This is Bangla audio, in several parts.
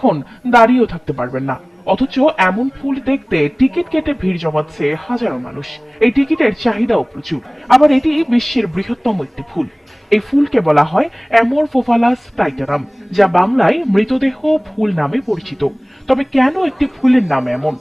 বেশিক্ষণ দাঁড়িয়েও থাকতে পারবেন না। অথচ এমন ফুল দেখতে টিকিট কেটে ভিড় জমাচ্ছে হাজারো মানুষ। এই টিকিটের চাহিদাও প্রচুর। আবার এটি বিশ্বের বৃহত্তম একটি ফুল। এই ফুলকে বলা হয় অ্যামোরফোফালাস টাইটারাম যা বাংলায় মৃতদেহ ফুল নামে পরিচিত। তবে কেন একটি ফুলের নাম এমন?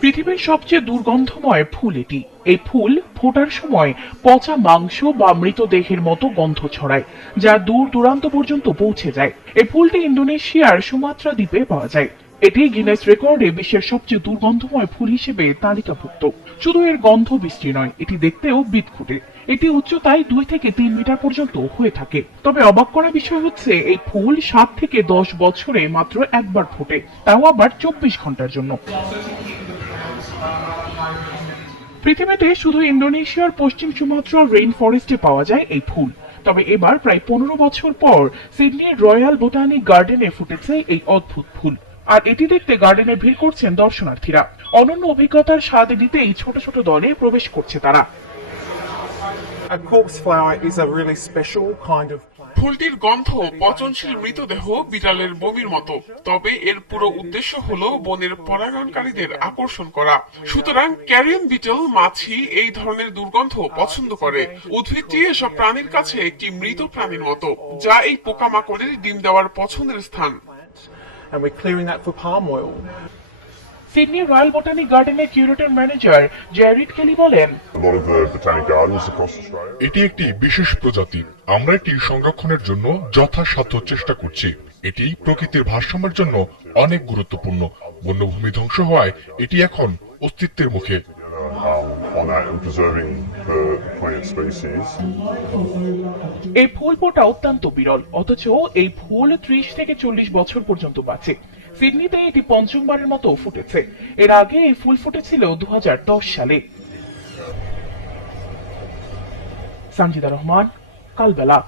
পৃথিবীর সবচেয়ে দুর্গন্ধময় ফুল এটি। এই ফুল ফোটার সময় পচা মাংস বা মৃতদেহের মতো গন্ধ ছড়ায়, যা দূর দূরান্ত পর্যন্ত পৌঁছে যায়। এই ফুলটি ইন্দোনেশিয়ার সুমাত্রা দ্বীপে পাওয়া যায়। এটি গিনেস রেকর্ডে বিশ্বের সবচেয়ে দুর্গন্ধময় ফুল হিসেবে তালিকাভুক্ত। শুধু এর গন্ধ বৃষ্টি নয়, এটি দেখতেও বিদঘুটে। এটি উচ্চতায় দুই থেকে তিন মিটার পর্যন্ত হয়ে থাকে। তবে অবাক করা বিষয় হচ্ছে, এই ফুল সাত থেকে দশ বছরে মাত্র একবার ফোটে, তাও আবার চব্বিশ ঘণ্টার জন্য। পৃথিবীতে শুধু ইন্দোনেশিয়ার পশ্চিম সুমাত্রার রেইন ফরেস্টে পাওয়া যায় এই ফুল। তবে এবার প্রায় পনেরো বছর পর সিডনির রয়্যাল বোটানিক গার্ডেনে ফুটেছে এই অদ্ভুত ফুল। আর এটি দেখতে গার্ডেনে ভিড় করছেন দর্শনার্থীরা। অনন্য অভিজ্ঞতার স্বাদ দিতেই ছোট ছোট দলে প্রবেশ করছে তারা। A corpse flower is a really special kind of. ফুলটির গন্ধ পচনশীল মৃতদেহ বিড়ালের বমির মতো। তবে এর পুরো উদ্দেশ্য হলো বনের পরাগণকারীদের আকর্ষণ করা। সুতরাং ক্যারিয়ান বিটল মাছি এই ধরনের দুর্গন্ধ পছন্দ করে। উদ্ভিদটি এসব প্রাণীর কাছে একটি মৃত প্রাণীর মতো, যা এই পোকামাকড়ের ডিম দেওয়ার পছন্দের স্থান. সিডনি রয়্যাল বোটানিক গার্ডেনের কিউরেটর ম্যানেজার জ্যারিড কেলি বলেন a lot of the botanic gardens across Australia. এটি একটি বিশেষ প্রজাতি। আমরা এটি সংরক্ষণের জন্য যথাসাধ্য চেষ্টা করছি। এটি প্রকৃতির ভারসাম্যের জন্য অনেক গুরুত্বপূর্ণ। বন্যভূমি ধ্বংস হওয়ায় এটি এখন অস্তিত্বের মুখে। And preserving the plant species. এই ফুল ফোটা অত্যন্ত বিরল, অথচ এই ফুল ত্রিশ থেকে চল্লিশ বছর পর্যন্ত বাঁচে। সিডনিতে এটি পঞ্চমবারের মতো ফুটেছে। এর আগে এই ফুল ফুটেছিল দু হাজার দশ সালে। সঞ্জিদা রহমান, কালবেলা।